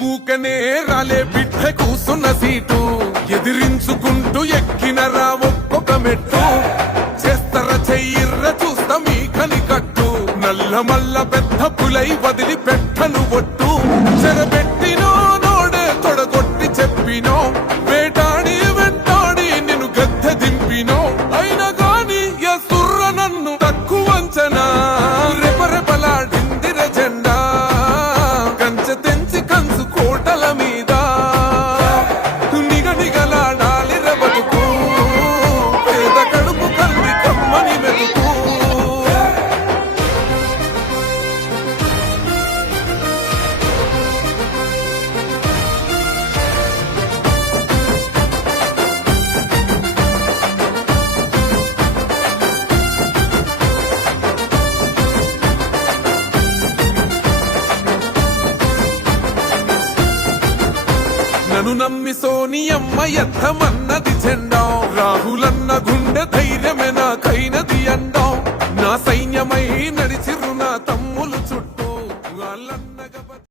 కూకనే రాలే బిడ్డ కూసున్న సీటు ఎదిరించుకుంటూ ఎక్కినరా ఒక్కొక్క మెట్టు చేస్తర చెయ్యిర్ర చూస్తా మీ కనికట్టు నల్ల మల్ల పెద్ద పులై వదిలి పెట్టను ఒట్టు చెరబెట్టినో నోడే తొడగొట్టి చెప్పినో వేటాడి వెంటాడి నిన్ను గద్దె దింపినో అయినా గాని ఎసుర్ర నన్ను తక్కువ అంచనా రెపరెపలాడిందిర జెండా కంచె తెంచి కంచు కోటల మీద నిగనిగలాడాలి బతుకు పేద కడుపు కల్లి కమ్మని మెతుకు నన్ను నమ్మి సోనియమ్మ ఎత్తమన్నది చెండా రాహులన్న గుండె ధైర్యమే నాకైనది అండా నా సైన్యమై నడిచిరు నా తమ్ము